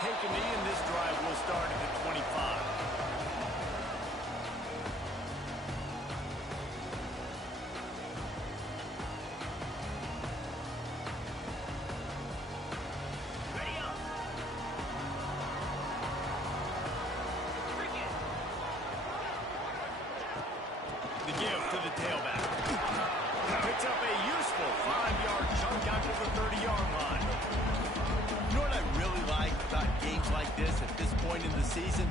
take a knee, and this drive will start at the 25. The give to the tailback. Picks up a useful 5-yard chunk out to the 30-yard line. You know what I really like about games like this at this point in the season?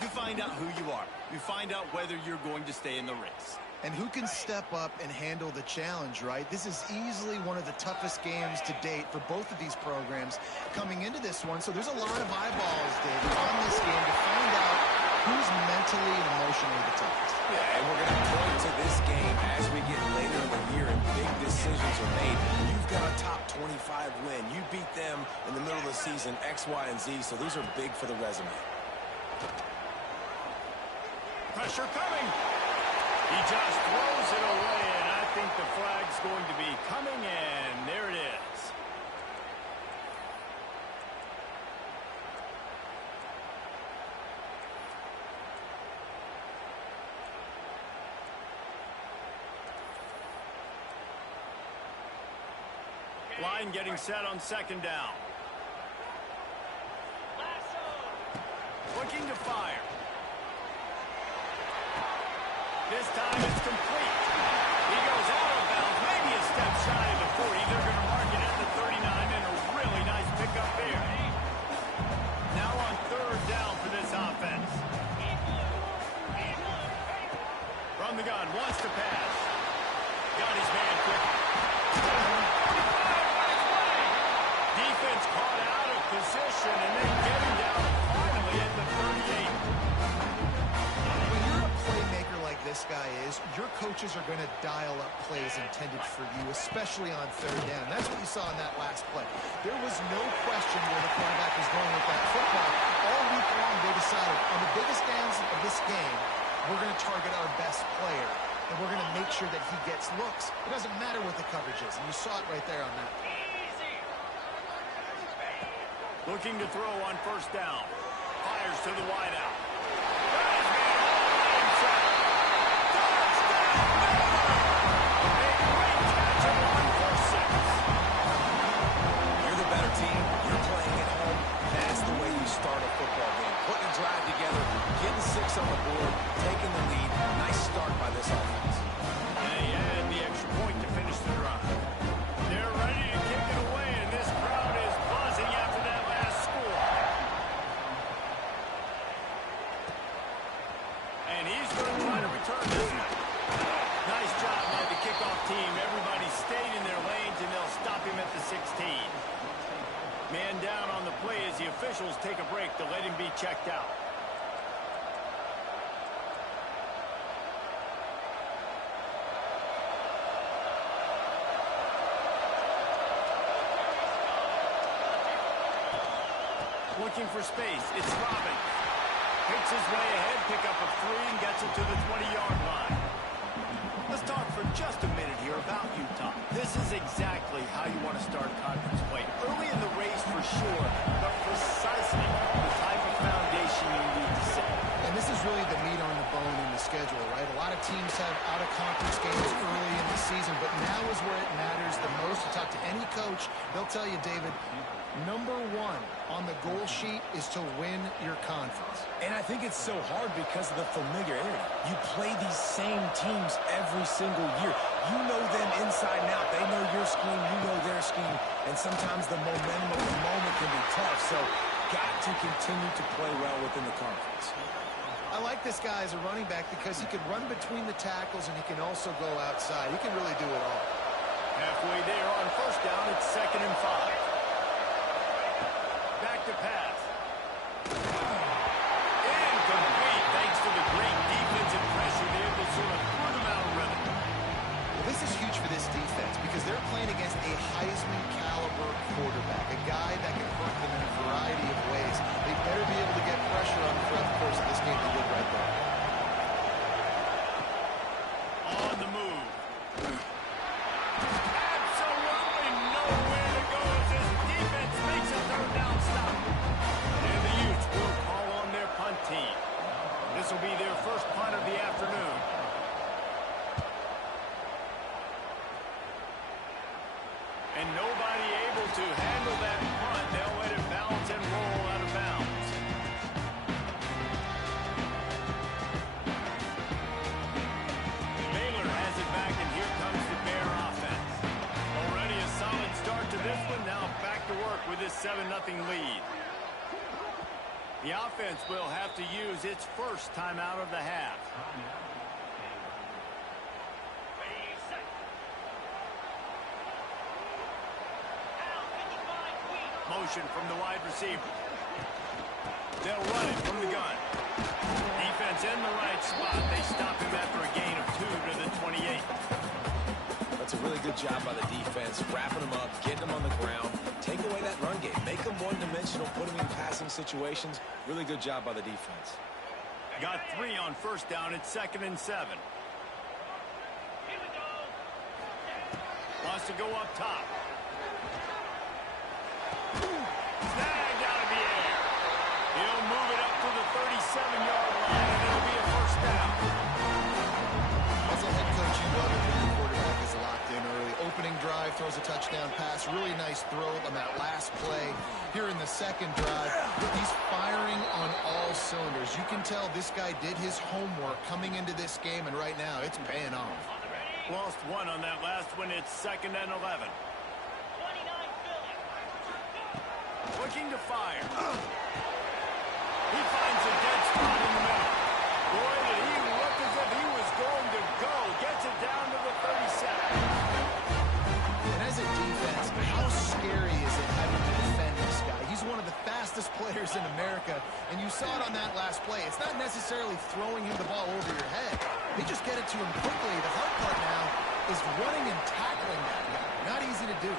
You find out who you are. You find out whether you're going to stay in the race. And who can step up and handle the challenge, right? This is easily one of the toughest games to date for both of these programs coming into this one. So there's a lot of eyeballs, David, on this game to find out who's mentally and emotionally the toughest. Yeah, and we're going to point to this game as we get later in the year and big decisions are made. You've got a top 25 win. You beat them in the middle of the season, X, Y, and Z, so these are big for the resume. Pressure coming. He just throws it away, and I think the flag's going to be coming, and there it is. Line getting set on second down. Looking to fire. This time it's complete. He goes out of bounds, maybe a step shy of the 40. They're going to mark it at the 39, and a really nice pickup there. Now on third down for this offense. From the gun, wants to pass. Got his man quick. Defense caught out of position, and then getting down finally at the 38. When you're a playmaker like this guy is, your coaches are going to dial up plays intended for you, especially on third down. That's what you saw in that last play. There was no question where the quarterback was going with that football. All week long, they decided on the biggest downs of this game, we're going to target our best player, and we're going to make sure that he gets looks. It doesn't matter what the coverage is, and you saw it right there on that. Looking to throw on first down. Fires to the wideout. You're the better team. You're playing at home. That's the way you start a football game. Putting a drive together, getting 6 on the board, taking the lead. Nice start by this offense. And he had the extra point to finish the drive. They're ready to kick it away, and this crowd is buzzing after that last score. And he's going to try to return this one. Nice job by the kickoff team. Everybody stayed in their lanes, and they'll stop him at the 16. Man down on the play as the officials take a break to let him be checked out. Looking for space. It's Robin. Picks his way ahead, pick up a 3, and gets it to the 20-yard line. Let's talk for just a minute here about Utah. This is exactly how you want to start conference play. Early in the race for sure, but precisely the type of foundation you need to set. And this is really the meat on the bone in the schedule, right? A lot of teams have out-of-conference games early in the season, but now is where it matters the most. To talk to any coach, they'll tell you, David, number 1 on the goal sheet is to win your conference. And I think it's so hard because of the familiarity. You play these same teams every single year. You know them inside and out. They know your scheme, you know their scheme, and sometimes the momentum of the moment can be tough. So got to continue to play well within the conference. I like this guy as a running back because he can run between the tackles and he can also go outside. He can really do it all. Halfway there on first down, it's 2nd and 5. Back to pass. Incomplete, thanks to the great defensive pressure there that sort of put him out of rhythm. Well, this is huge for this defense because they're playing against a Heisman-caliber quarterback, a guy that can hurt them in a variety of ways. They better be able to get pressure on him throughout the course of this game. They did right there. On the move. Absolutely nowhere to go as this defense makes a third down stop. And nobody able to handle that punt. They'll let it bounce and roll out of bounds. Baylor has it back, and here comes the Bear offense. Already a solid start to this one. Now back to work with this 7-0 lead. The offense will have to use its first timeout of the half. Motion from the wide receiver. They'll run it from the gun. Defense in the right spot. They stop him after a gain of 2 to the 28. That's a really good job by the defense, wrapping them up, getting them on the ground, take away that run game, make them one-dimensional, put them in passing situations. Really good job by the defense. Got 3 on first down. It's 2nd and 7. Wants to go up top. Snagged out of the air. He'll move it up to the 37-yard line, and it'll be a first down. As a head coach, you love it when your quarterback is locked in early. Opening drive, throws a touchdown pass. Really nice throw on that last play. Here in the second drive, he's firing on all cylinders. You can tell this guy did his homework coming into this game, and right now it's paying off. Lost 1 on that last one. It's 2nd and 11. Looking to fire. He finds a dead spot in the middle. Boy, did he look as if he was going to go. Gets it down to the 37. And as a defense, how scary is it having to defend this guy? He's one of the fastest players in America, and you saw it on that last play. It's not necessarily throwing him the ball over your head. They just get it to him quickly. The hard part now is running and tackling that guy. Not easy to do.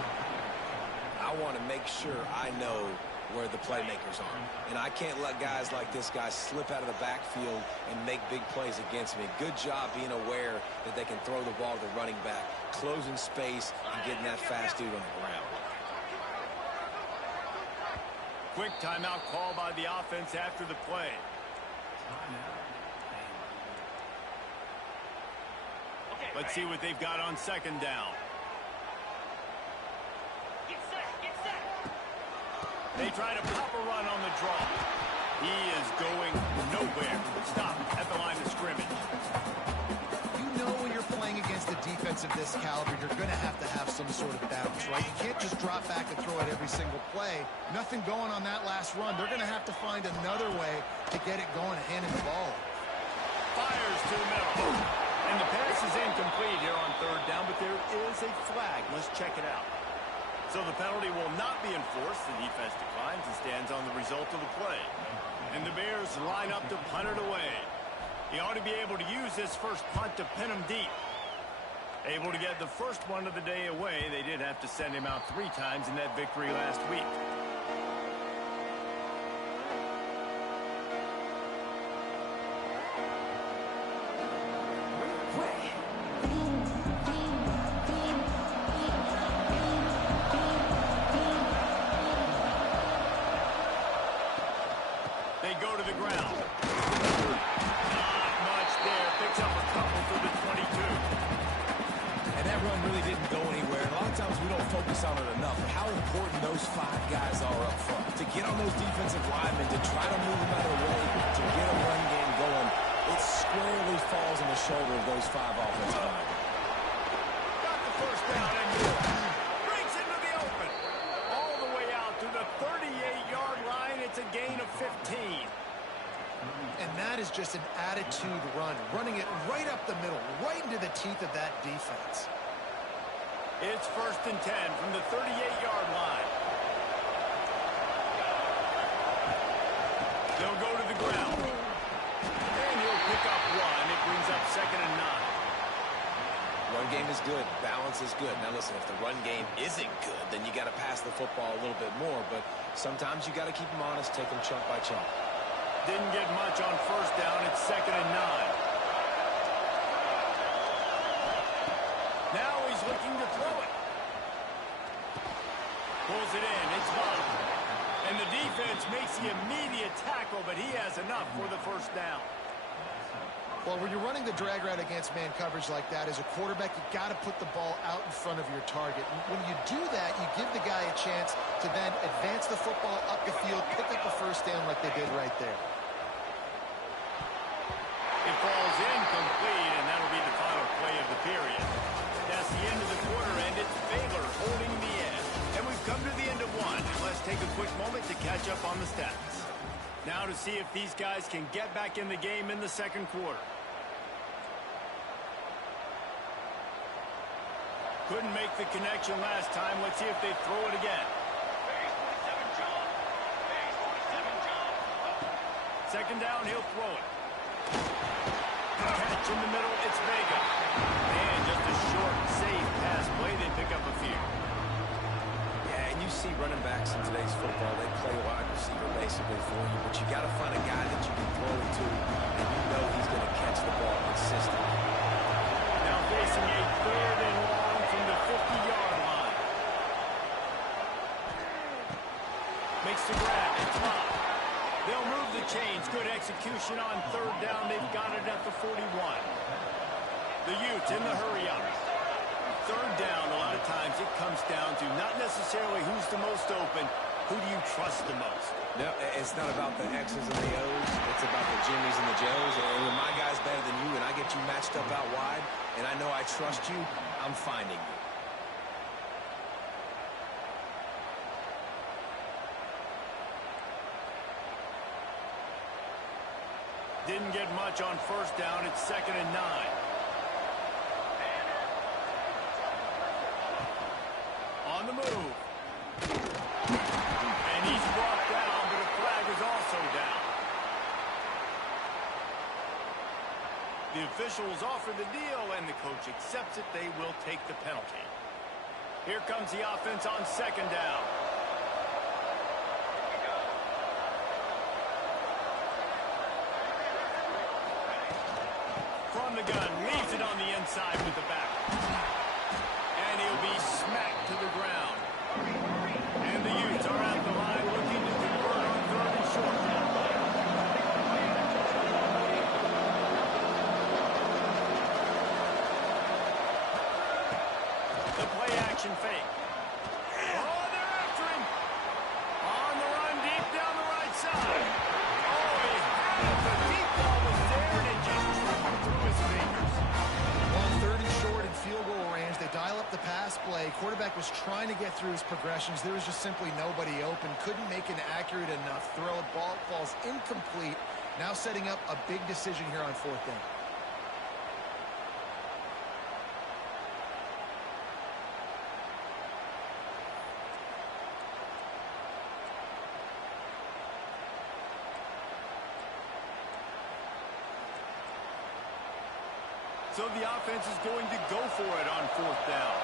I want to make sure I know where the playmakers are. And I can't let guys like this guy slip out of the backfield and make big plays against me. Good job being aware that they can throw the ball to the running back, closing space, and getting that fast dude on the ground. Quick timeout call by the offense after the play. Let's see what they've got on 2nd down. They try to pop a run on the draw. He is going nowhere. Stop at the line of scrimmage. You know when you're playing against a defense of this caliber, you're going to have some sort of bounce, right? You can't just drop back and throw it every single play. Nothing going on that last run. They're going to have to find another way to get it going and handing the ball. Fires to the middle. And the pass is incomplete here on 3rd down, but there is a flag. Let's check it out. So the penalty will not be enforced. The defense declines and stands on the result of the play. And the Bears line up to punt it away. He ought to be able to use this first punt to pin him deep. Able to get the first one of the day away. They did have to send him out 3 times in that victory last week. They go to the ground. Not much there. Picks up a couple to the 22. And that run really didn't go anywhere. And a lot of times we don't focus on it enough. But how important those 5 guys are up front. To get on those defensive linemen, to try to move them out of the way, to get a run game going, it squarely falls on the shoulder of those 5 offensive linemen. Got the first down and more. Breaks into the open. All the way out to the 38-yard line. It's a gain of 15. And that is just an attitude run, running it right up the middle, right into the teeth of that defense. It's 1st and 10 from the 38-yard line. They'll go to the ground. And he'll pick up 1. It brings up 2nd and 9. Run game is good. Balance is good. Now, listen, if the run game isn't good, then you got to pass the football a little bit more. But sometimes you got to keep them honest, take them chunk by chunk. Didn't get much on first down. It's 2nd and 9. Now he's looking to throw it. Pulls it in. It's blocked. And the defense makes the immediate tackle, but he has enough for the first down. Well, when you're running the drag route against man coverage like that, as a quarterback, you got to put the ball out in front of your target. And when you do that, chance to then advance the football up the field, pick up a first down like they did right there. It falls incomplete, and that'll be the final play of the period. That's the end of the quarter, and it's Baylor holding the edge. And we've come to the end of one. Let's take a quick moment to catch up on the stats. Now to see if these guys can get back in the game in the second quarter. Couldn't make the connection last time. Let's see if they throw it again. Second down, he'll throw it. Catch in the middle, it's Vega. And just a short, safe pass play. They pick up a few. Yeah, and you see running backs in today's football, they play wide receiver basically for you, but you got to find a guy that you can throw it to, and you know he's going to catch the ball consistently. Now facing a third and long from the 50-yard line. Makes the grab. It's Love. They'll move the chains. Good execution on third down. They've got it at the 41. The Utes in the hurry-up. Third down, a lot of times it comes down to not necessarily who's the most open, who do you trust the most? No, it's not about the X's and the O's. It's about the Jimmies and the Joes. And when my guy's better than you and I get you matched up out wide, and I know I trust you, I'm finding you. Didn't get much on first down. It's 2nd and 9. On the move. And he's brought down, but a flag is also down. The officials offer the deal, and the coach accepts it. They will take the penalty. Here comes the offense on 2nd down. From the gun, leaves it on the inside with the back. And he'll be smacked to the ground. And the Utes are at the line looking to convert on 3rd and short. The play action fake. Oh, they're after him. On the run, deep down the right side. Oh, he had it. The deep ball was there, and it just tripped through his fingers. On 3rd and short and field goal range, they dial up the pass play. Quarterback was trying to get through his progressions. There was just simply nobody open. Couldn't make an accurate enough throw. Ball falls incomplete. Now setting up a big decision here on 4th down. So the offense is going to go for it on 4th down.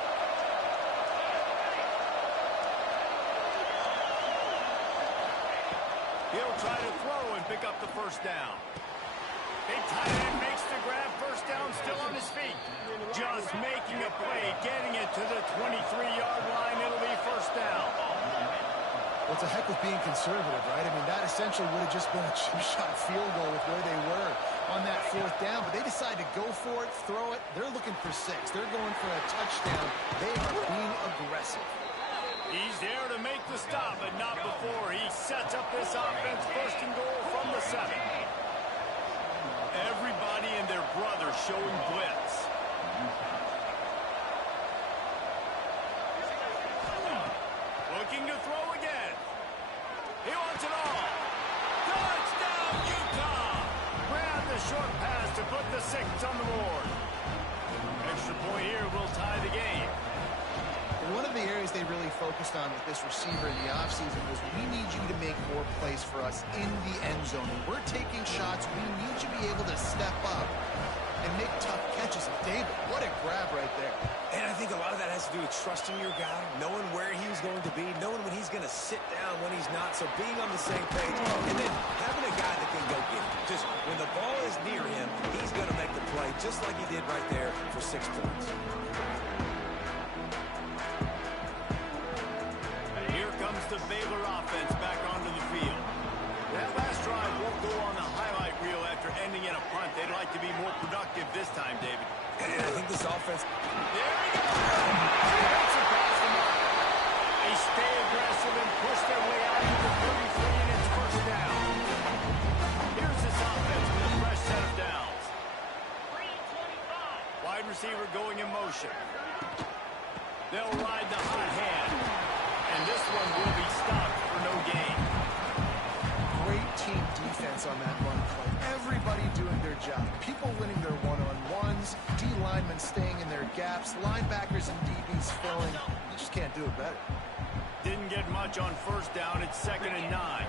He'll try to throw and pick up the first down. Big tight end makes the grab. First down, still on his feet. Just making a play, getting it to the 23-yard line. It'll be first down. Well, it's a heck of being conservative, right? I mean, that essentially would have just been a chip-shot field goal with where they were on that 4th down. But they decide to go for it, throw it. They're looking for 6. They're going for a touchdown. They are being aggressive. He's there to make the stop, but not before. He sets up this offense, 1st and goal from the 7. Everybody and their brother showing blitz. Looking to throw again. He wants it all. Touchdown, Utah! Grab the short pass to put the 6 on the board. Extra point here will tie the game. One of the areas they really focused on with this receiver in the offseason was we need you to make more plays for us in the end zone. And we're taking shots. We need you to be able to step up and make tough catches. David, what a grab right there. And I think a lot of that has to do with trusting your guy, knowing where he's going to be, knowing when he's going to sit down, when he's not. So being on the same page, and then having a guy that can go get it. Just when the ball is near him, he's going to make the play, just like he did right there for 6 points. Here comes the Baylor offense back onto the field. That last drive won't go on the highlight reel after ending in a punt. They'd like to be more productive this time, David. And I think this offense... There he goes! He makes it past the mark. They stay aggressive. linebackers and DBs filling. You just can't do it better. Didn't get much on first down. It's 2nd and 9.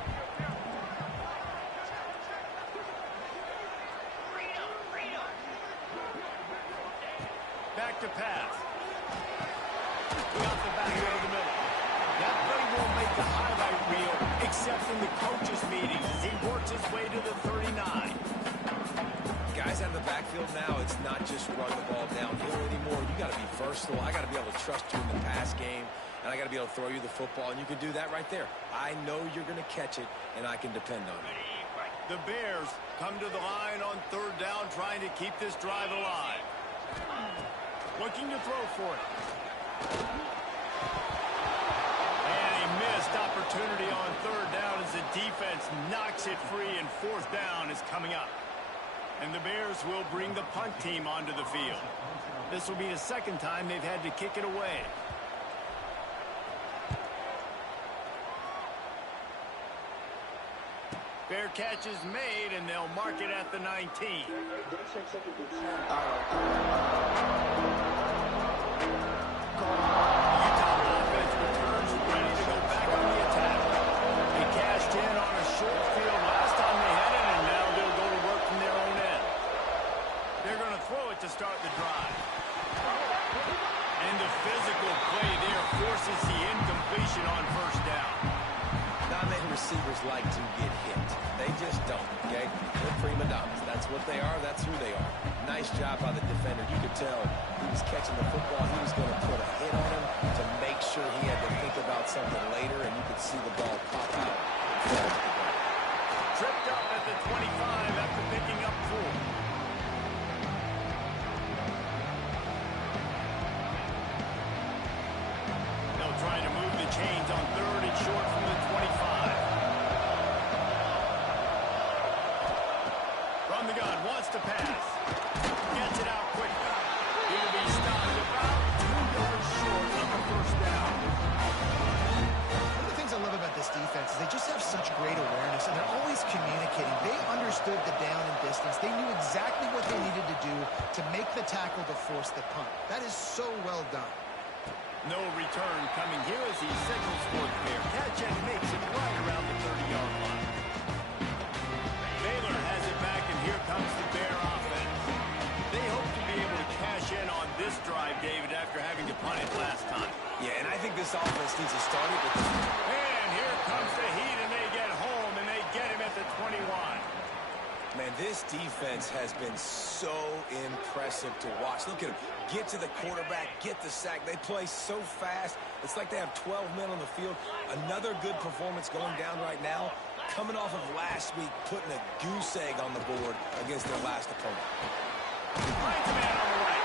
Back to pass. Got the back over the middle. That play won't make the highlight reel, except in the coaches' meetings as he works his way to the 39. Guys out of the backfield now, it's not just run the ball downhill anymore. You got to be versatile. I got to be able to trust you in the pass game, and I got to be able to throw you the football, and you can do that right there. I know you're going to catch it, and I can depend on it. The Bears come to the line on 3rd down, trying to keep this drive alive. Looking to throw for it. And a missed opportunity on 3rd down as the defense knocks it free, and 4th down is coming up. And the Bears will bring the punt team onto the field. This will be the 2nd time they've had to kick it away. Fair catch is made, and they'll mark it at the 19. Utah offense returns, ready to go back on the attack. They cashed in on a short field last time they had it, and now they'll go to work from their own end. They're going to throw it to start the drive. And the physical play there forces the incompletion on 1st down. Not many receivers like to get hit. They just don't, okay? They're prima donnas. That's what they are. That's who they are. Nice job by the defender. You could tell he was catching the football. He was going to put a hit on him to make sure he had to think about something later, and you could see the ball pop out. Tripped up at the 25 after picking up 4. Trying to move the chains on 3rd and short from the 25. From the gun, wants to pass. Gets it out quickly. He'll be stopped about 2 yards short of the 1st down. One of the things I love about this defense is they just have such great awareness, and they're always communicating. They understood the down and distance. They knew exactly what they needed to do to make the tackle to force the punt. That is so well done. No return coming here as he signals for the Bear catch and makes it right around the 30-yard line. Baylor has it back, and here comes the Bear offense. They hope to be able to cash in on this drive, David, after having to punt it last time. Yeah, and I think this offense needs to start it with the... And here comes the heat, and they get home, and they get him at the 21. Man, this defense has been so impressive to watch. Look at them. Get to the quarterback, get the sack. They play so fast. It's like they have 12 men on the field. Another good performance going down right now. Coming off of last week, putting a goose egg on the board against their last opponent. Finds a man on the right.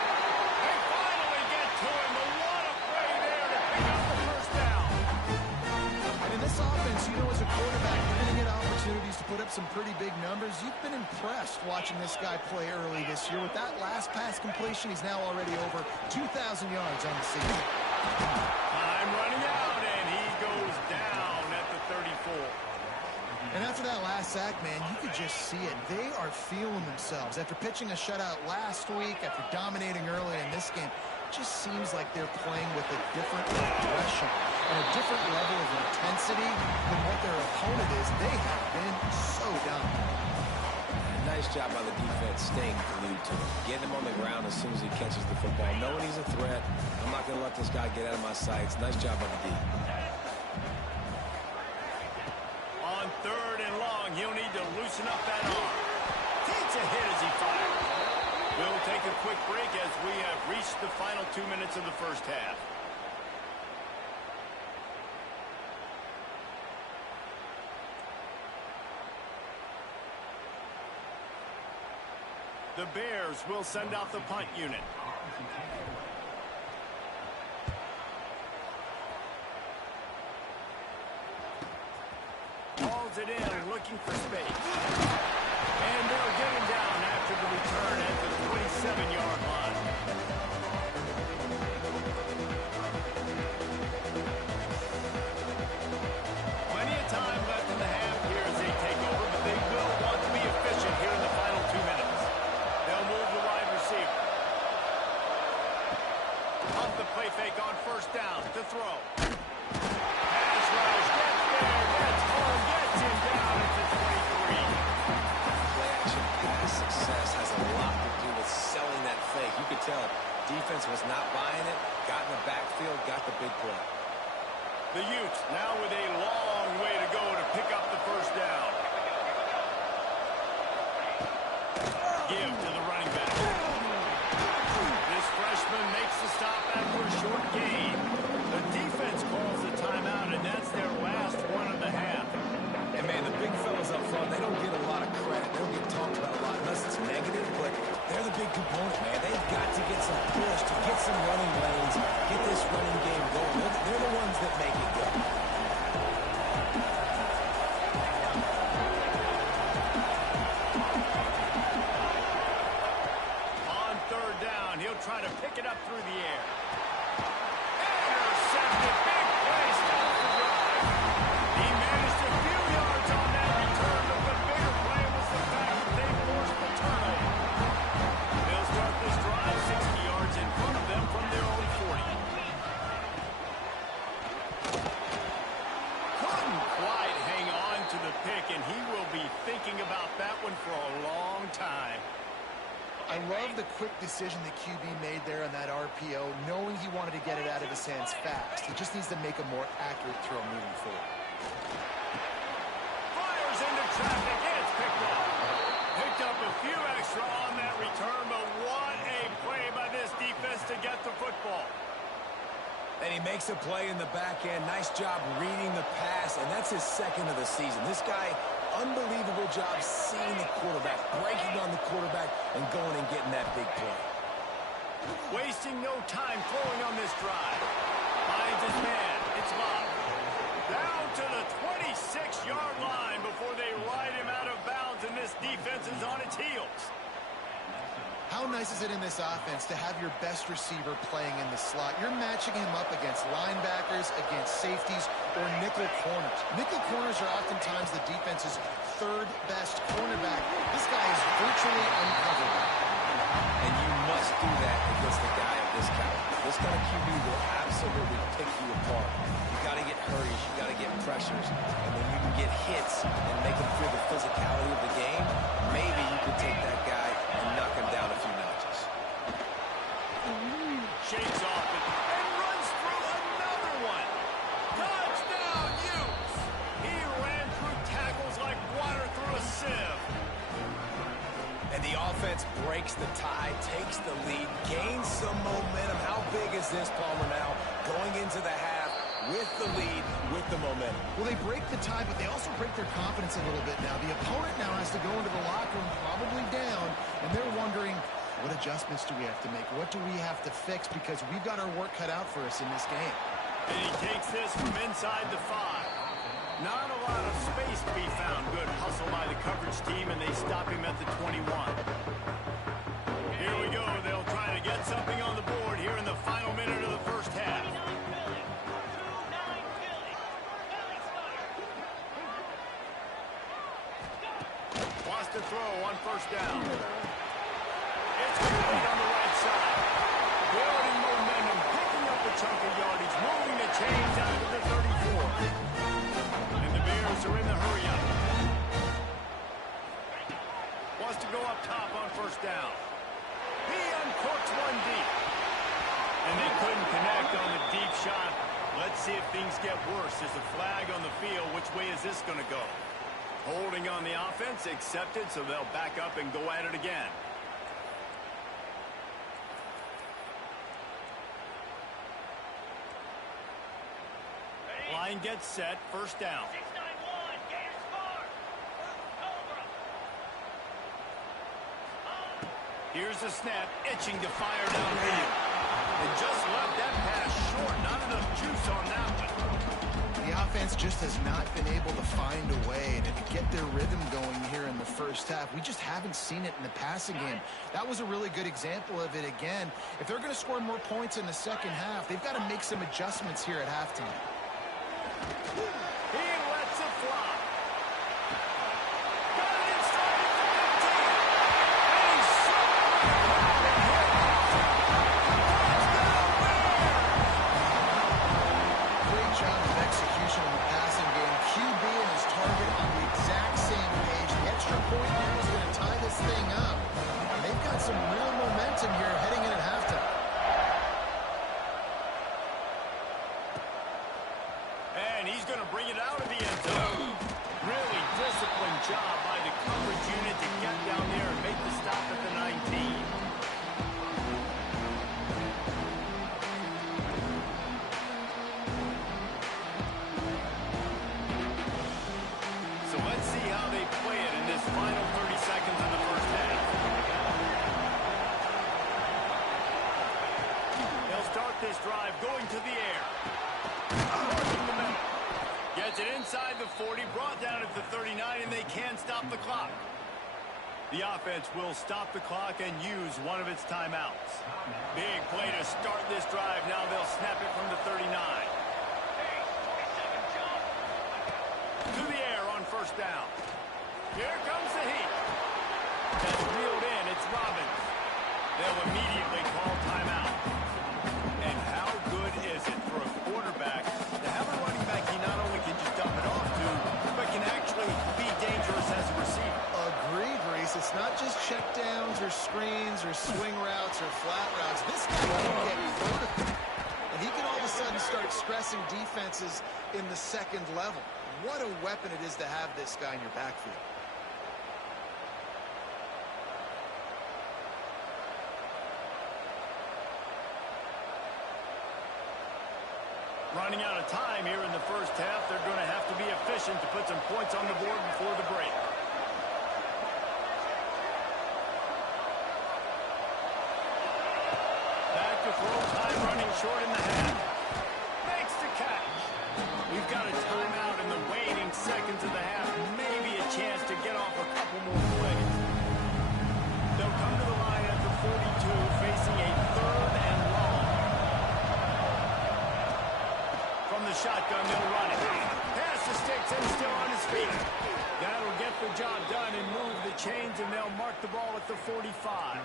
They finally get to him, but what a play there to pick up the 1st down. And in this offense, you know, as a quarterback, you're going to get opportunities to put up some pretty big numbers. You've been impressed watching this guy play early this year. With that last pass completion, he's now already over 2,000 yards on the season. Time running out, and he goes down at the 34. And after that last sack, man, you could just see it. They are feeling themselves. After pitching a shutout last week, after dominating early in this game, it just seems like they're playing with a different aggression and a different level of intensity than what their opponent is. They have been so dominant. Nice job by the defense staying glued to him. Getting him on the ground as soon as he catches the football. Knowing he's a threat. I'm not going to let this guy get out of my sights. Nice job by the D. On 3rd and long, he'll need to loosen up that arm. Takes a hit as he fires. We'll take a quick break as we have reached the final 2 minutes of the 1st half. The Bears will send out the punt unit. Hauls it in, looking for space. And they'll get him down after the return at the 27-yard line. Plenty of time left in the half here as they take over, but they will want to be efficient here in the final 2 minutes. They'll move the wide receiver. Off the play defense was not buying it, got in the backfield, got the big play. The Utes now with a long way to go to pick up the first down. Give to the running back. This freshman makes the stop after a short gain. The defense calls the timeout, and that's their last one of the half. And, man, the big fellas up front, they don't get a lot of credit. They don't get talked about a lot unless it's negative, but they're the big component, man. They've got to get some push, to get some running lanes, get this running game going. They're the ones that make it go. On third down, he'll try to pick it up through the air. Intercepted. Big play stops the drive. He managed a few yards on that return, but the bigger play was the fact that they forced the turnover. They'll start this drive 60 yards in front of them from their own 40. Couldn't quite hang on to the pick, and he will be thinking about that one for a long time. I love the quick decision the QB made there on that RPO, knowing he wanted to get it out of his hands fast. He just needs to make a more accurate throw moving forward. Fires into traffic. It's picked up. Picked up a few extra on that return, but what a play by this defense to get the football. And he makes a play in the back end. Nice job reading the pass, and that's his second of the season. This guy, unbelievable job seeing the quarterback, breaking on the quarterback, and going and getting that big play. Wasting no time throwing on this drive. Finds his man. It's locked. Down to the 26-yard line before they ride him out of bounds, and this defense is on its heels. How nice is it in this offense to have your best receiver playing in the slot? You're matching him up against linebackers, against safeties, or nickel corners. Nickel corners are oftentimes the defense's third best cornerback. This guy is virtually uncoverable. And you must do that against a guy of this caliber. This kind of QB will absolutely pick you apart. You got to get hurries, you got to get pressures, and when you can get hits and make him feel the physicality of the game, maybe you can take that guy and knock him down a few notches. Shakes off it and runs through another one. Touchdown, Utes! He ran through tackles like water through a sieve. And the offense breaks the tie, takes the lead, gains some momentum. How big is this, Palmer, now? Going into the half with the lead, with the momentum. Well, they break the tie, but they also break their confidence a little bit now. The opponent now has to go into the locker room probably down, and they're wondering, what adjustments do we have to make? What do we have to fix? Because we've got our work cut out for us in this game. And he takes this from inside the 5. Not a lot of space to be found. Good hustle by the coverage team, and they stop him at the 21. Here we go. They'll try to get something on the board here in the final minute of the first half. Wants to throw on first down. It's complete on the right side. Building momentum, picking up a chunk of yardage, moving the chains out to the 34. Bears are in the hurry-up. Wants to go up top on first down. He uncorks one deep. And they couldn't connect on the deep shot. Let's see if things get worse. There's a flag on the field. Which way is this going to go? Holding on the offense, accepted, so they'll back up and go at it again. Line gets set, first down. Here's the snap, itching to fire downfield. They just left that pass short. Not enough juice on that one. The offense just has not been able to find a way to get their rhythm going here in the first half. We just haven't seen it in the passing game. That was a really good example of it again. If they're going to score more points in the second half, they've got to make some adjustments here at halftime. He lets it fly. Got it inside the 15. And he's shot. Great job of execution in the passing game. QB and his target on the exact same page. The extra point here is going to tie this thing up. And they've got some real momentum here heading in at halftime. He's going to bring it out of the end zone. Really disciplined job by the coverage unit to get down there and make the stop at the 19. So let's see how they play it in this final 30 seconds of the first half. They'll start this drive going to the air. Gets it inside the 40, brought down at the 39, and they can't stop the clock. The offense will stop the clock and use one of its timeouts. Big play to start this drive. Now they'll snap it from the 39. To the air on first down. Here comes the heat. That's reeled in. It's Robbins. They'll immediately call timeout. And how good is it for a quarterback to have a running back he not only can just dump it off to, but can actually be dangerous as a receiver? Agreed, Reese. It's not just checkdowns or screens or swing routes or flat routes. This guy can get vertical. And he can all of a sudden start stressing defenses in the second level. What a weapon it is to have this guy in your backfield. Running out of time here in the first half. They're going to have to be efficient to put some points on the board before the break. Back to throw. Time running short in the half. Makes the catch. We've got a timeout in the waning seconds of the half. Maybe a chance to get off a couple more plays. They'll come to the line at the 42, facing a third and long. From the shotgun, they'll run it. Pass the sticks and still on his feet. That'll get the job done and move the chains, and they'll mark the ball at the 45.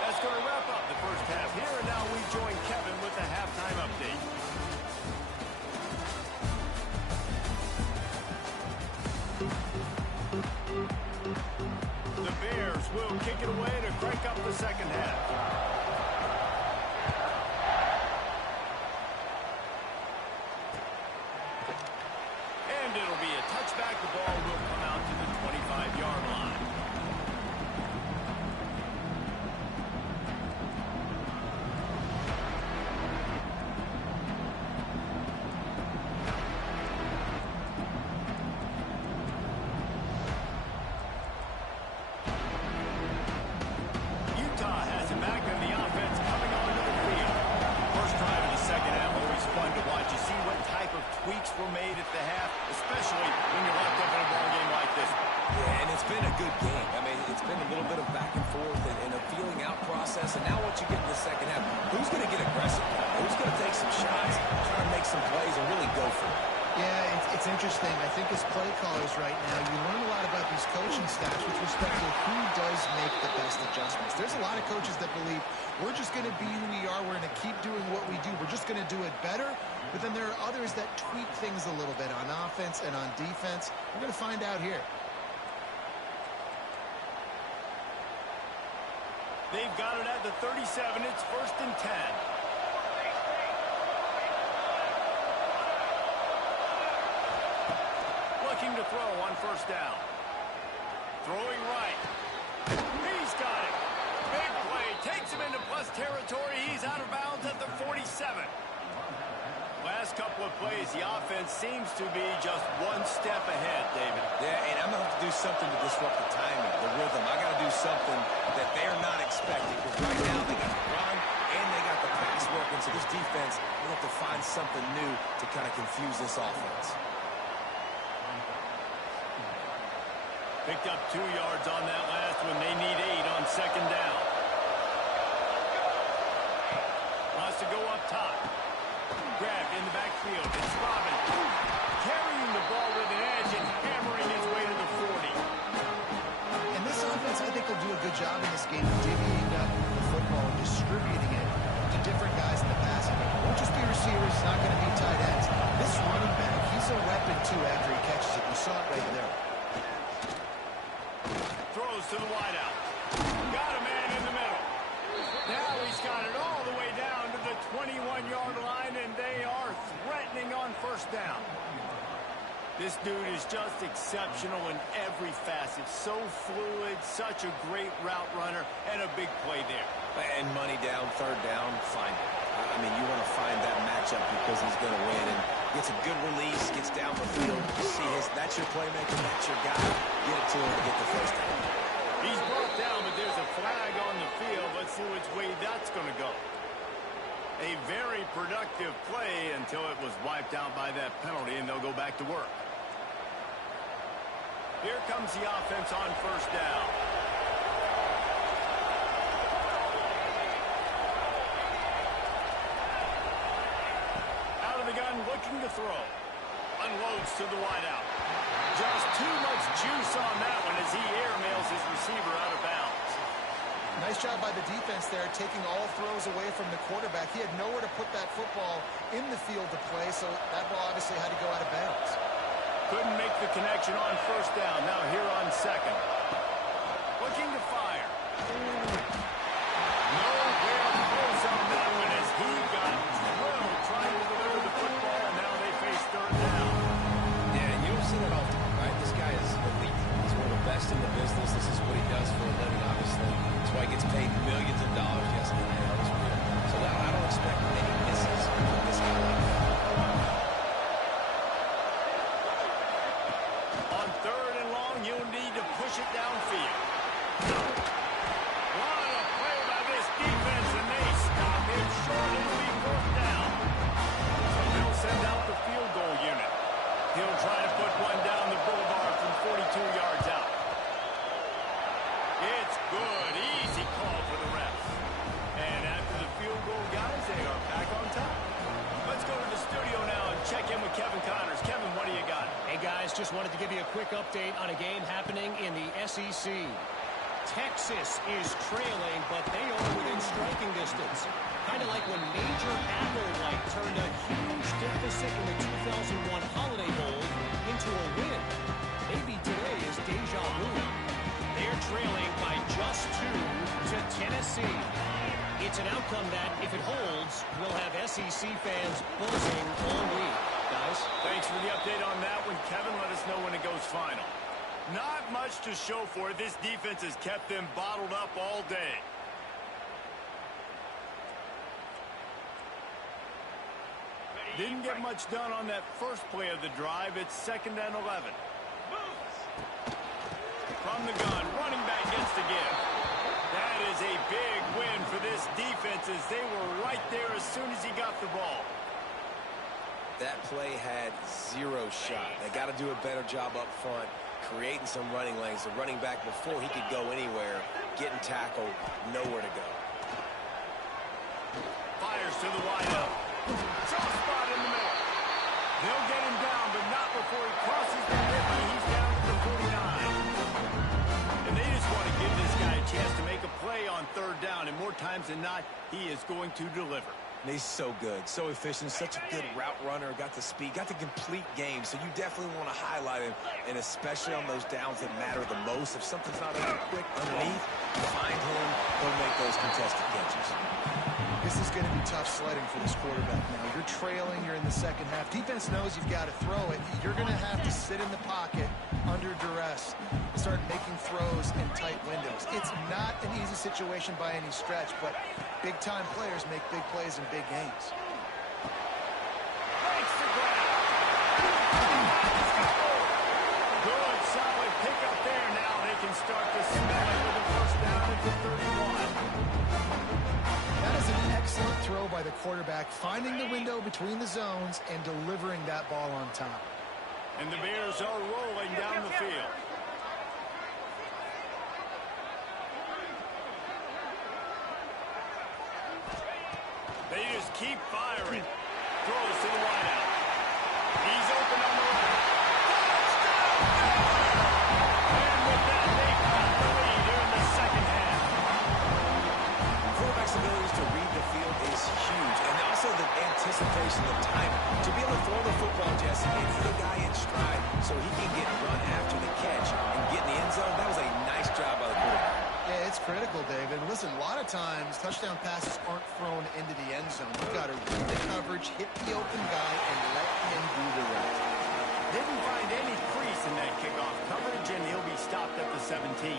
That's going to wrap up the first half here, and now we join Kevin with the halftime update. The Bears will kick it away to crank up the second half. And it'll be a touchback. The ball will come out to the 25-yard line. Were made at the half, especially when you're locked up in a ball game like this. Yeah, and it's been a good game. I mean, it's been a little bit of back and forth and a feeling out process. And now once you get in the second half, who's going to get aggressive? Who's going to take some shots, try to make some plays, and really go for it? Yeah, it's interesting. I think as play callers right now, you learn a lot about these coaching staffs with respect to who does make the best adjustments. There's a lot of coaches that believe we're just going to be who we are. We're going to keep doing what we do. We're just going to do it better. But then there are others that tweak things a little bit on offense and on defense. We're going to find out here. They've got it at the 37. It's 1st and 10. Looking to throw on first down. Throwing right. He's got it. Big play. Takes him into plus territory. He's out of bounds at the 47. Last couple of plays, the offense seems to be just one step ahead, David. Yeah, and I'm going to have to do something to disrupt the timing, the rhythm. I got to do something that they're not expecting. Because right now they got the run and they got the pass working. So this defense will have to find something new to kind of confuse this offense. Picked up 2 yards on that last one. They need 8 on second down. Wants to go up top. Grabbed in the backfield. It's Robin. Carrying the ball with an edge and hammering his way to the 40. And this offense, I think, will do a good job in this game of divvying up the football and distributing it to different guys in the passing game. It won't just be receivers. It's not going to be tight ends. This running back, he's a weapon, too, after he catches it. You saw it right there. Throws to the wideout. Got a man in the middle. Now he's This dude is just exceptional in every facet. So fluid, such a great route runner, and a big play there. And money down, third down, find it. I mean, you want to find that matchup because he's going to win. And gets a good release, gets down the field. You see that's your playmaker, that's your guy. Get it to him to get the first down. He's brought down, but there's a flag on the field. Let's see which way that's going to go. A very productive play until it was wiped out by that penalty, and they'll go back to work. Here comes the offense on first down. Out of the gun, looking to throw. Unloads to the wideout. Just too much juice on that one as he airmails his receiver out of bounds. Nice job by the defense there, taking all throws away from the quarterback. He had nowhere to put that football in the field to play, so that ball obviously had to go out of bounds. Couldn't make the connection on first down. Now here on second. Looking to fire. Nowhere close on that one as he got drilled trying to deliver the football, and now they face third down. Yeah, and you don't see that often, right? This guy is elite. He's one of the best in the business. This is what he does for a living, obviously. That's why he gets paid millions of dollars. Yes, in the NFL is real. So I don't expect many misses from this guy like that. On third and long, you'll need to push it downfield. What a play by this defense, and they stop him short. It'll be fourth down. So they'll send out the field goal unit. He'll try to put one down the boulevard from 42 yards out. It's good. Easy call for the refs. And after the field goal, guys, they are back on top. Let's go to the studio now and check in with Kevin Connors. Kevin, what do you got? Hey, guys, just wanted to give you a quick update on a game happening in the SEC. Texas is trailing, but they are within striking distance. Kind of like when Major Applewhite turned a huge deficit in the 2001 Holiday Bowl into a win. Maybe today is deja vu. They're trailing by just 2 to Tennessee. It's an outcome that, if it holds, will have SEC fans buzzing all week. Guys? Thanks for the update on that one, Kevin. Let us know when it goes final. Not much to show for it. This defense has kept them bottled up all day. Didn't get much done on that first play of the drive. It's 2nd and 11. From the gun, running back gets the give. That is a big win for this defense as they were right there as soon as he got the ball. That play had zero shot. They got to do a better job up front, creating some running lanes. The running back, before he could go anywhere, getting tackled, nowhere to go. Fires to the wideout. Soft spot in the middle. They'll get him down, but not before he crosses the 50. He's down to the 49. And they just want to give this guy a chance to make a play on third down, and more times than not, he is going to deliver. And he's so good, so efficient, such a good route runner, got the speed, got the complete game, so you definitely want to highlight him, and especially on those downs that matter the most. If something's not quick underneath, find him, he'll make those contested catches. This is going to be tough sledding for this quarterback now. You're trailing, you're in the second half. Defense knows you've got to throw it. You're going to have to sit in the pocket under duress and start making throws in tight windows. It's not an easy situation by any stretch, but big-time players make big plays in big games. Breaks the ground. Good, solid pickup there. Now they can start to smell it with a first down at the 31. That is an excellent throw by the quarterback, finding the window between the zones and delivering that ball on time. And the Bears are rolling down the field. They just keep firing. Throws to the wideout. He's open on the right. And with that, they've got the lead here in the second half. Quarterback's ability to read the field is huge, and also the anticipation, the timing. To be able to throw the football, Jesse, and hit a guy in stride so he can get run after the catch and get in the end zone, that was a nice job by the quarterback. Yeah, it's critical, David. Listen, a lot of times touchdown passes aren't thrown into the end zone. You've got to read the coverage, hit the open guy, and let him do the rest. Didn't find any crease in that kickoff coverage, and he'll be stopped at the 17.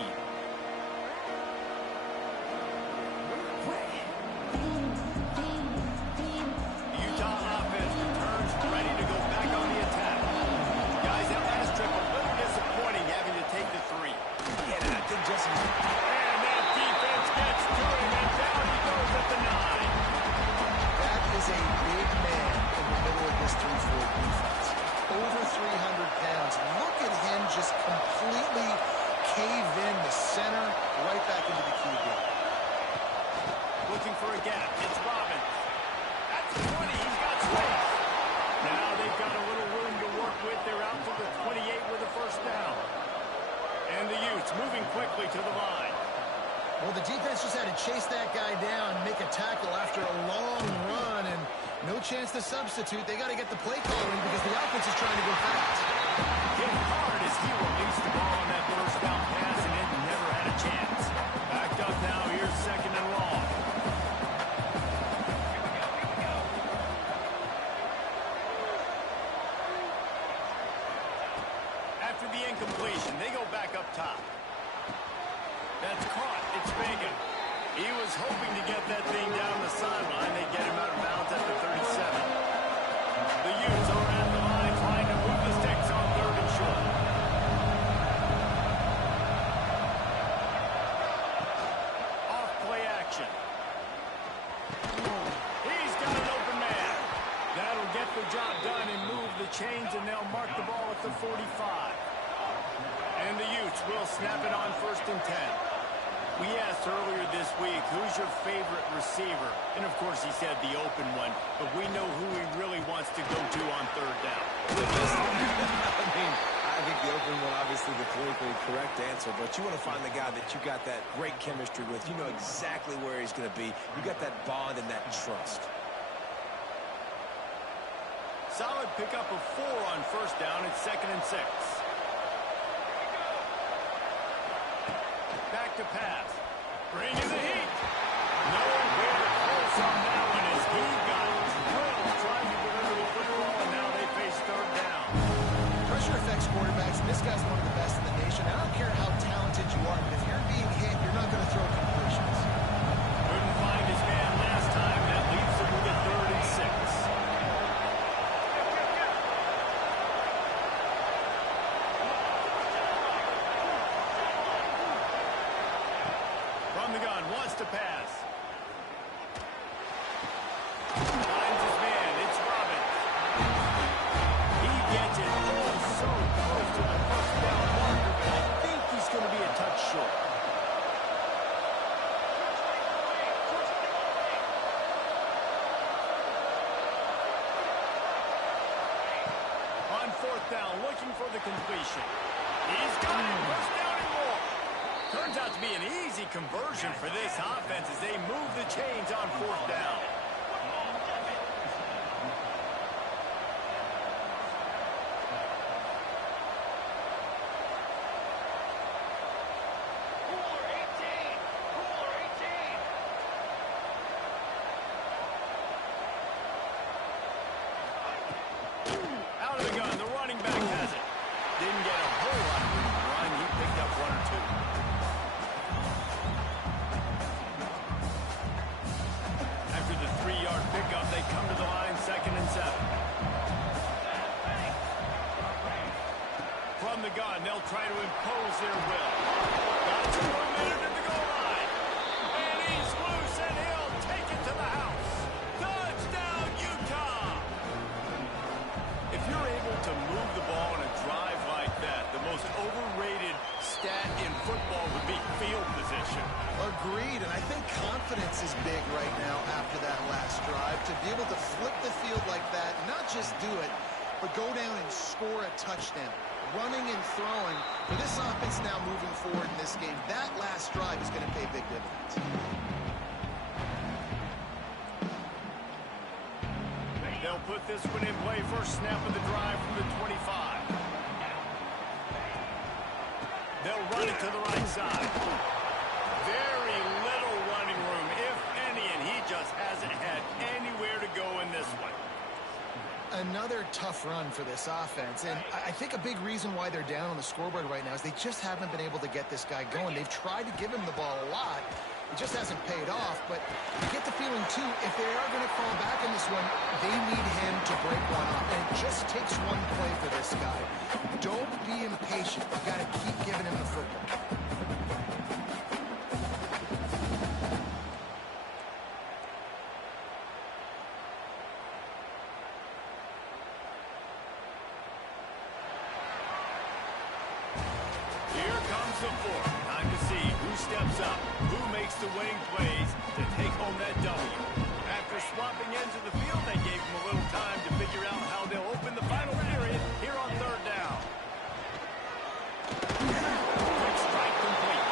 Looking for a gap. It's Robin. That's 20. He's got space. Now they've got a little room to work with. They're out to the 28 with a first down. And the Utes moving quickly to the line. Well, the defense just had to chase that guy down, make a tackle after a long run, and no chance to substitute. They got to get the play calling because the offense is trying to go fast. Hit hard as he released the ball on that first down pass, and it never had a chance. Backed up now. Here's second and long. After the incompletion, they go back up top. That's caught. It's Vega. He was hoping to get that thing down the sideline. They get him out of bounds at the 37. The Utes are at the line trying to move the sticks on third and short. Off play action. He's got an open man. That'll get the job done and move the chains, and they'll mark the ball at the 45. And the Utes will snap it on first and 10. We asked earlier this week, who's your favorite receiver? And, of course, he said the open one. But we know who he really wants to go to on third down. I think the open one, obviously, the politically correct answer. But you want to find the guy that you got that great chemistry with. You know exactly where he's going to be. You got that bond and that trust. Solid pickup of 4 on first down. It's second and 6. Back to pass. Bring in the heat. Nowhere close on that one as he got drilled trying to deliver the football, and now they face third down. Pressure affects quarterbacks, and this guy's one of the best in the nation. I don't care how talented you are, but if you're being hit, you're not going to throw completions. Couldn't find his man last time. That leaves him with a third and 6. From the gun, wants to pass. Finds his man. It's Robin. He gets it so close to the first down marker, but I think he's going to be a touch short. On fourth down, looking for the completion. He's got it. First down and more. Turns out to be an easy conversion for this offense as they move the chains on fourth down. Out of the gun, the running back has it. Didn't get a whole lot of room to run. He picked up 1 or 2. Pickup, they come to the line, second and 7. From the gun, they'll try to impose their will. Got 2 more minutes at the goal line. And he's loose, and he'll take it to the house. Touchdown, Utah! If you're able to move the ball in a drive like that, the most overrated stat in football would be field position. Agreed, and I think confidence is big right now after that last drive. To be able to flip the field like that, not just do it, but go down and score a touchdown. Running and throwing, for this offense now moving forward in this game, that last drive is going to pay big dividends. They'll put this one in play. First snap of the drive from the 25. They'll run it to the right side. Very little running room, if any, and he just hasn't had anywhere to go in this one. Another tough run for this offense, and I think a big reason why they're down on the scoreboard right now is they just haven't been able to get this guy going. They've tried to give him the ball a lot. It just hasn't paid off, but you get the feeling, too, if they are going to fall back in this one, they need him to break one off, and it just takes one play for this guy. Don't be impatient. You've got to keep giving him the football. The fourth. Time to see who steps up, who makes the winning plays to take home that W. After swapping ends of the field, they gave him a little time to figure out how they'll open the final period here on third down. Quick strike complete.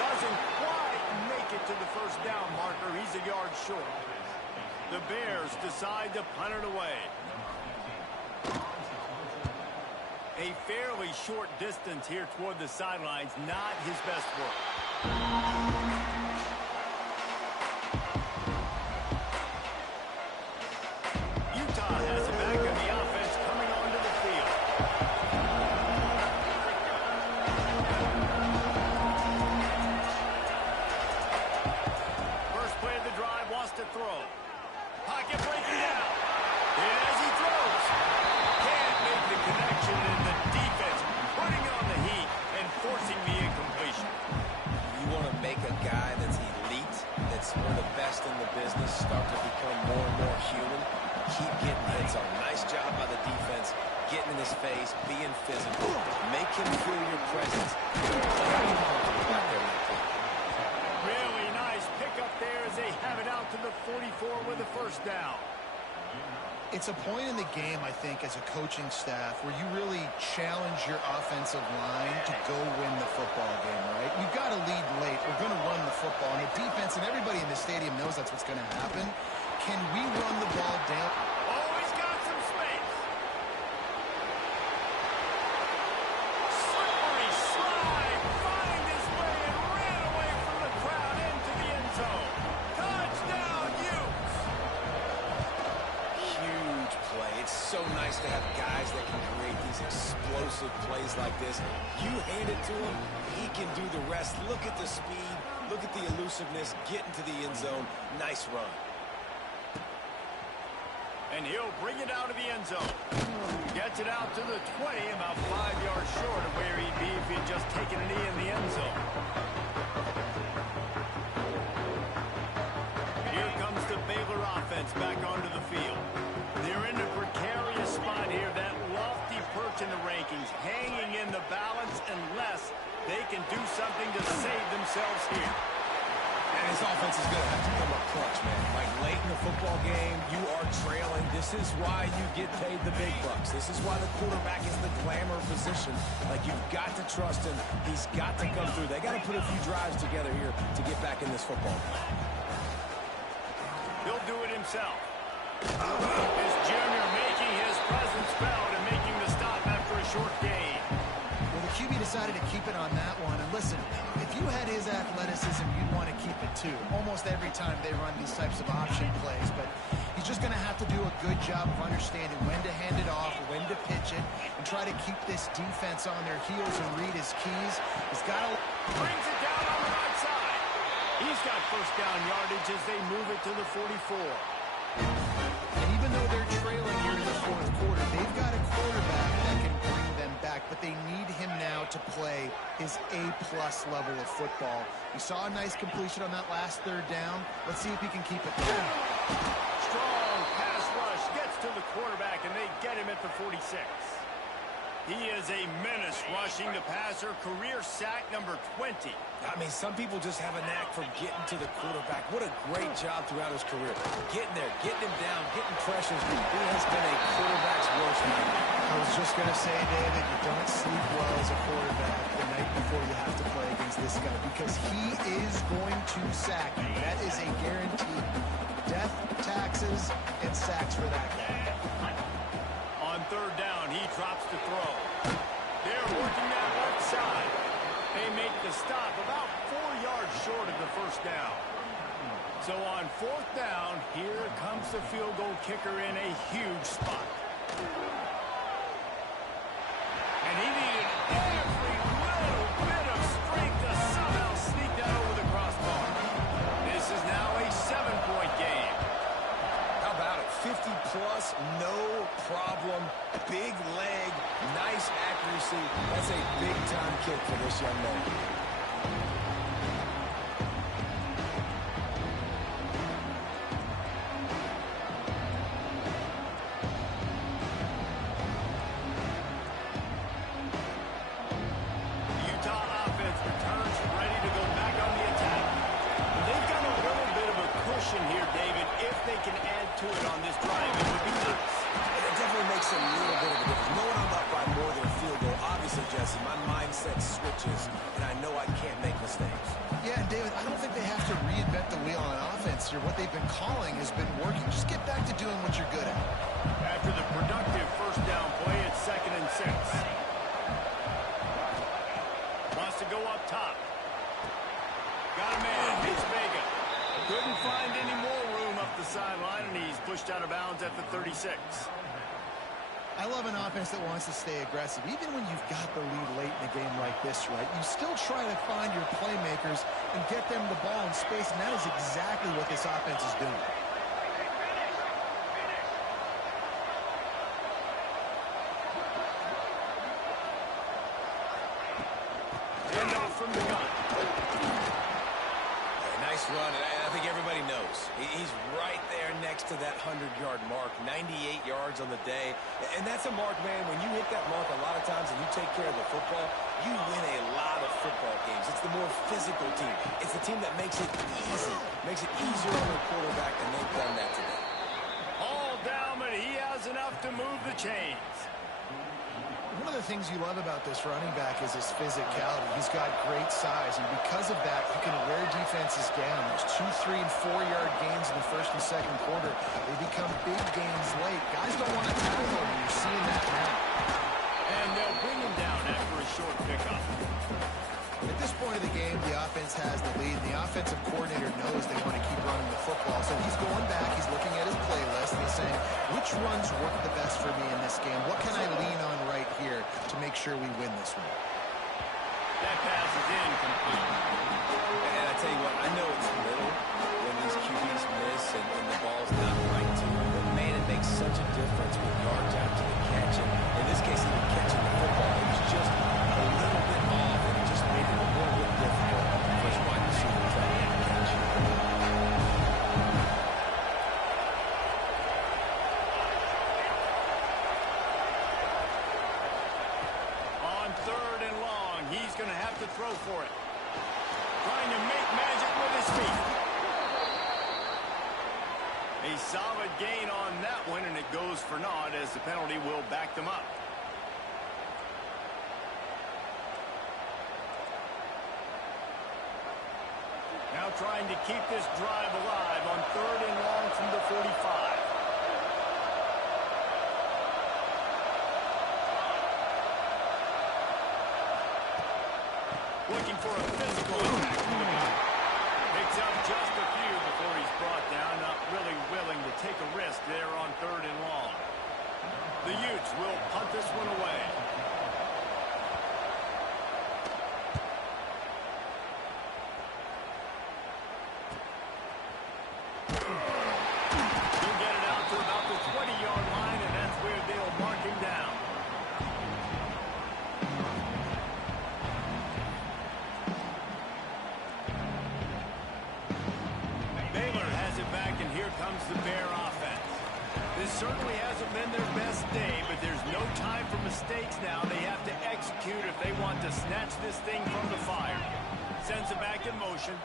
Doesn't quite make it to the first down marker. He's a yard short. The Bears decide to punt it away. A fairly short distance here toward the sidelines, not his best work. Utah has it back in the offense coming onto the field. First play of the drive, wants to throw. Pocket breaking down. And as he throws, can't make the connection, and the defense putting on the heat and forcing the incompletion. You want to make a guy that's elite, that's one of the best in the business, start to become more and more human. Keep getting hits on. Nice job by the defense, getting in his face, being physical. Make him feel your presence. Really nice pickup there as they have it out to the 44 with a first down. It's a point in the game, I think, as a coaching staff where you really challenge your offensive line to go win the football game, right? You've got to lead late. We're going to run the football. And the defense and everybody in the stadium knows that's what's going to happen. Can we run the ball down? Oh, he's got some space. Slippery slide. Find his way and ran away from the crowd into the end zone. Touchdown, Utes. Huge play. It's so nice to have guys that can create these explosive plays like this. You hand it to him, he can do the rest. Look at the speed. Look at the elusiveness. Get into the end zone. Nice run. And he'll bring it out of the end zone. Gets it out to the 20, about 5 yards short of where he'd be if he'd just taken a knee in the end zone. Here comes the Baylor offense back onto the field. They're in a precarious spot here, that lofty perch in the rankings, hanging in the balance unless they can do something to save themselves here. And his offense is going to have to come up clutch, man. Like late in the football game, you are trailing. This is why you get paid the big bucks. This is why the quarterback is the glamour position. Like, you've got to trust him. He's got to come through. They got to put a few drives together here to get back in this football game. He'll do it himself. Is Junior making his presence felt and making the stop after a short gain. Well, the QB decided to keep it on that one. And listen, if you had his athleticism, you'd want to keep it too. Almost every time they run these types of option plays. But he's just going to have to do a good job of understanding when to hand it off, when to pitch it, and try to keep this defense on their heels and read his keys. He's got to... Brings it down on the right side. He's got first down yardage as they move it to the 44. And even though they're trailing here in the fourth quarter, they've got a quarterback that can bring them back, but they need him now to play his A-plus level of football. We saw a nice completion on that last third down. Let's see if he can keep it there. Strong pass rush gets to the quarterback, and they get him at the 46. He is a menace rushing the passer. Career sack number 20. I mean, some people just have a knack for getting to the quarterback. What a great job throughout his career. Getting there, getting him down, getting pressures. He has been a quarterback's worst nightmare. I was just going to say, David, you don't sleep well as a quarterback the night before you have to play against this guy because he is going to sack you. That is a guarantee. Death, taxes, and sacks for that guy. On third down, he drops to throw. They're working that left side. They make the stop about 4 yards short of the first down. So on fourth down, here comes the field goal kicker in a huge spot. And he needed every little bit of strength to somehow sneak that over the crossbar. This is now a 7-point game. How about it? 50-plus, no problem. Big leg, nice accuracy. That's a big-time kick for this young man. Here, David, if they can add to it on this drive, it would be nice. It definitely makes a little bit of a difference. Knowing I'm up by more than a field goal, obviously, Jesse, my mindset switches, and I know I can't make mistakes. Yeah, and David, I don't think they have to reinvent the wheel on offense here. What they've been calling has been working. Just get back to doing what you're good at. After the productive first down play, it's 2nd and 6. Wants to go up top. Got a man. It's Vega. Couldn't find any more room up the sideline, and he's pushed out of bounds at the 36. I love an offense that wants to stay aggressive. Even when you've got the lead late in a game like this, right, you still try to find your playmakers and get them the ball in space, and that is exactly what this offense is doing. Hand off from the gun. Nice run, and I think everybody knows. He's right there next to that 100-yard mark, 98 yards on the day. And that's a mark, man, when you hit that mark a lot of times and you take care of the football, you win a lot of football games. It's the more physical team. It's the team that makes it easy, makes it easier on their quarterback, and they've done that today. All down, but he has enough to move the chains. One of the things you love about this running back is his physicality. He's got great size, and because of that, he can wear defenses down. Those 2, 3, and 4-yard gains in the first and second quarter, they become big gains late. Guys don't want to tackle him, and you're seeing that now. And they'll bring him down after a short pickup. At this point of the game, the offense has the lead. The offensive coordinator knows they want to keep running the football, so he's going back. He's looking at his playlist, and he's saying, which runs work the best for me in this game? What can I lean on right here to make sure we win this one? That pass is incomplete. And I tell you what, I know it's little when these QBs miss and the ball's not right to them, but man, it makes such a difference with yards after the catch. And in this case, even catching the football, it was just a little bit off, and it just made it a little bit difficult for his wide receiver to try to make the catch. On 3rd and long, he's going to have to throw for it. Trying to make magic with his feet. A solid gain on that one, and it goes for naught as the penalty will back them up. Now trying to keep this drive alive on 3rd and long from the 45. Looking for a physical attack from the back. Picks up just a few before he's brought down. Not really willing to take a risk there on 3rd and long. The Utes will punt this one away. He'll get it out to about the 20-yard line, and that's where they'll mark him down. Baylor has it back, and here comes the Bear offense. This certainly hasn't been their best day, but there's no time for mistakes now. They have to execute if they want to snatch this thing from the fire. Sends it back in motion.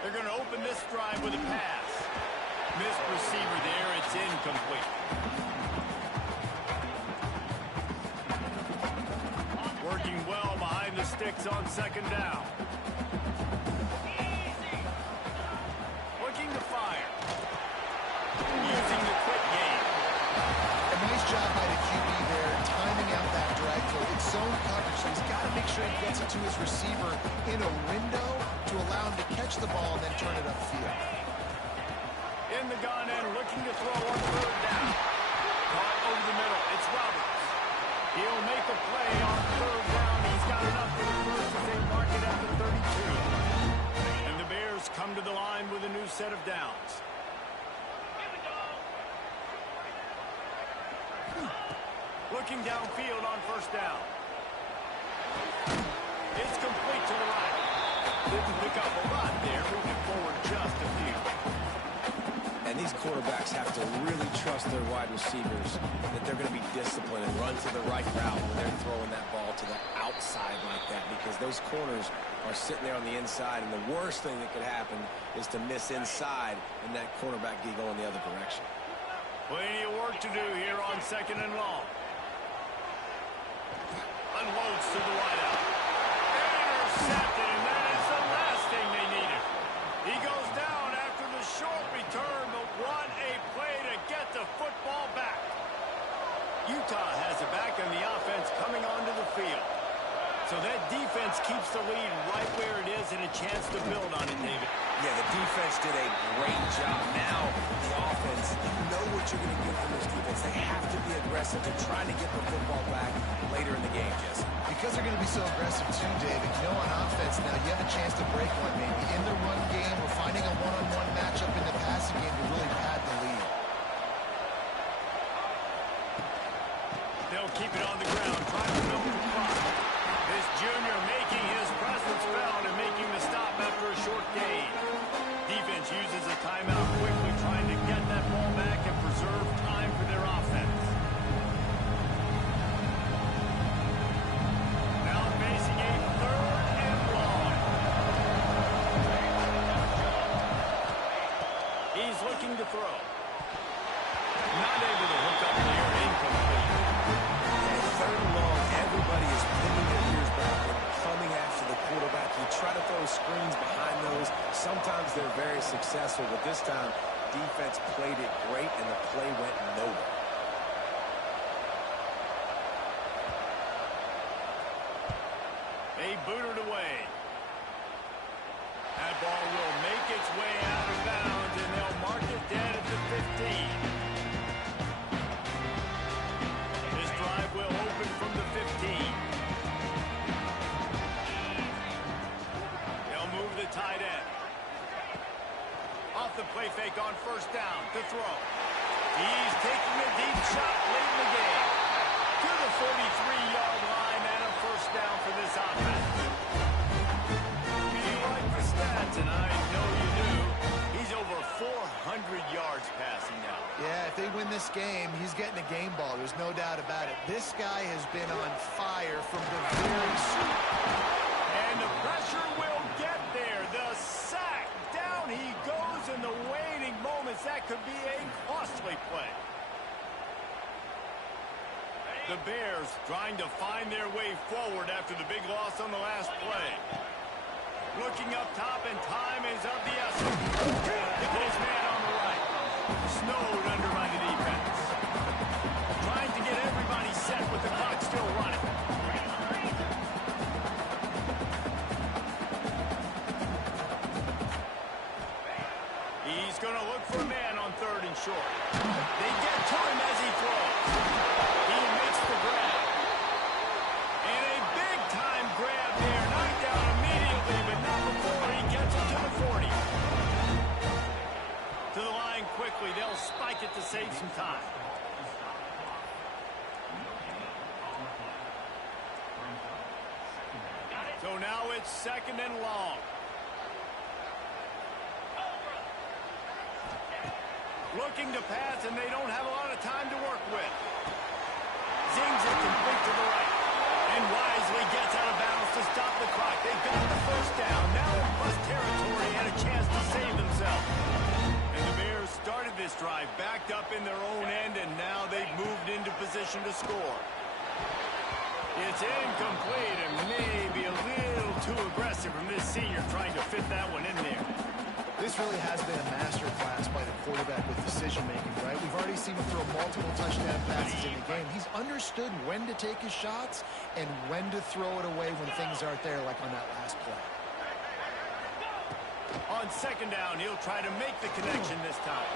They're going to open this drive with a pass. Missed receiver there. It's incomplete. Working well behind the sticks on 2nd down. Looking to fire. Using the quick game. A nice job by the QB there, timing out that drag throw. It's zone coverage, so he's got to make sure he gets it to his receiver in a window to allow him to catch the ball and then turn it upfield. In the gun and looking to throw on 3rd down. caught over the middle. It's Roberts. He'll make a play on third down. He's got enough for the first as they mark it at the 32. And the Bears come to the line with a new set of downs. Looking downfield on first down. It's complete to the right. Didn't pick up a lot there, moving forward just a few. And these quarterbacks have to really trust their wide receivers that they're going to be disciplined and run to the right route when they're throwing that ball to the outside like that, because those corners are sitting there on the inside, and the worst thing that could happen is to miss inside and that cornerback get going the other direction. Plenty of work to do here on second and long. Unloads to the wideout. Intercepted, and that is the last thing they needed. He goes down after the short return, but what a play to get the football back. Utah has it back, and the offense coming onto the field. So that defense keeps the lead right where it is and a chance to build on it, David. Yeah, the defense did a great job. Now, the offense, you know what you're going to get from this defense. They have to be aggressive and try to get the football back later in the game, Jesse. Because they're going to be so aggressive too, David. You know, on offense now, you have a chance to break one maybe in the run game or finding a one-on-one matchup in the passing game to really pad the lead. They'll keep it on the ground, trying to milk the clock. This junior making his presence felt and making the stop after a short gain. Defense uses a timeout quickly, trying to get that ball back and preserve time for their offense. Now facing a third and long. He's looking to throw. Not able to hook up there, incomplete. Third and long, everybody is pinning their ears back and coming after the quarterback. You try to throw screens behind those. Sometimes they're very successful, but this time, defense played it great, and the play went nowhere. They booted away. That ball will make its way out of bounds, and they'll mark it dead at the 15. This drive will open from the 15. They'll move the tight end. Off the play fake on first down to throw. He's taking a deep shot late in the game. To the 43-yard line and a first down for this offense. You like the stats, and I know you do. He's over 400 yards passing now. Yeah, if they win this game, he's getting a game ball. There's no doubt about it. This guy has been on fire from the very start. And the pressure will get there. The sack. Down he goes in the waiting moments. That could be a costly play. The Bears trying to find their way forward after the big loss on the last play. Looking up top, and time is of the essence. The close man on the right. Snowed under by the defense. Trying to get everybody set with the clock still running. He's going to look for a man on third and short. They get to him as he throws. He makes the grab. And a big-time grab there. Knocked down immediately, but not before he gets it to the 40. To the line quickly. They'll spike it to save some time. So now it's second and long. Looking to pass, and they don't have a lot of time to work with. Zings it complete to the right. And wisely gets out of bounds to stop the clock. They've got the first down. Now in plus territory and a chance to save themselves. And the Bears started this drive backed up in their own end, and now they've moved into position to score. It's incomplete and maybe a little too aggressive from this senior trying to fit that one in there. This really has been a masterclass by the quarterback with decision-making, right? We've already seen him throw multiple touchdown passes in the game. He's understood when to take his shots and when to throw it away when things aren't there, like on that last play. On second down, he'll try to make the connection this time.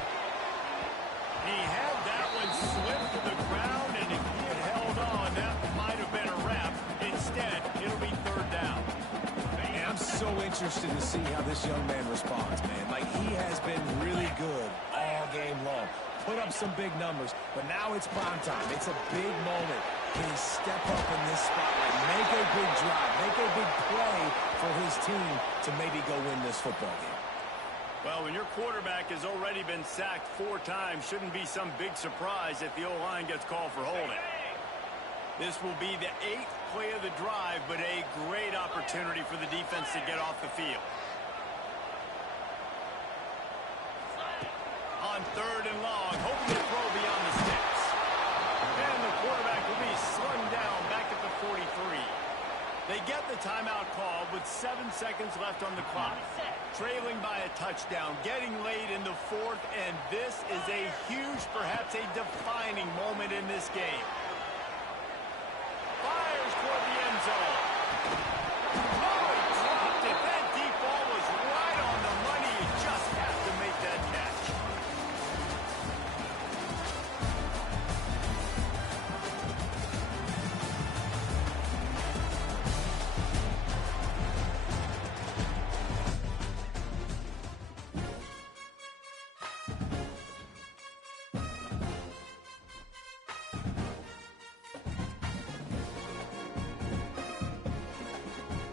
He had that one slip to the interested to see how this young man responds, man. Like, he has been really good all game long. Put up some big numbers, but now it's prime time. It's a big moment. Can he step up in this spotlight, make a big drive, make a big play for his team to maybe go win this football game? Well, when your quarterback has already been sacked 4 times, shouldn't be some big surprise if the O-line gets called for holding. This will be the 8th play of the drive, but a great opportunity for the defense to get off the field. On 3rd and long, hoping to throw beyond the sticks. And the quarterback will be slung down back at the 43. They get the timeout call with 7 seconds left on the clock. Trailing by a touchdown, getting late in the 4th, and this is a huge, perhaps a defining moment in this game. Fires toward the end zone.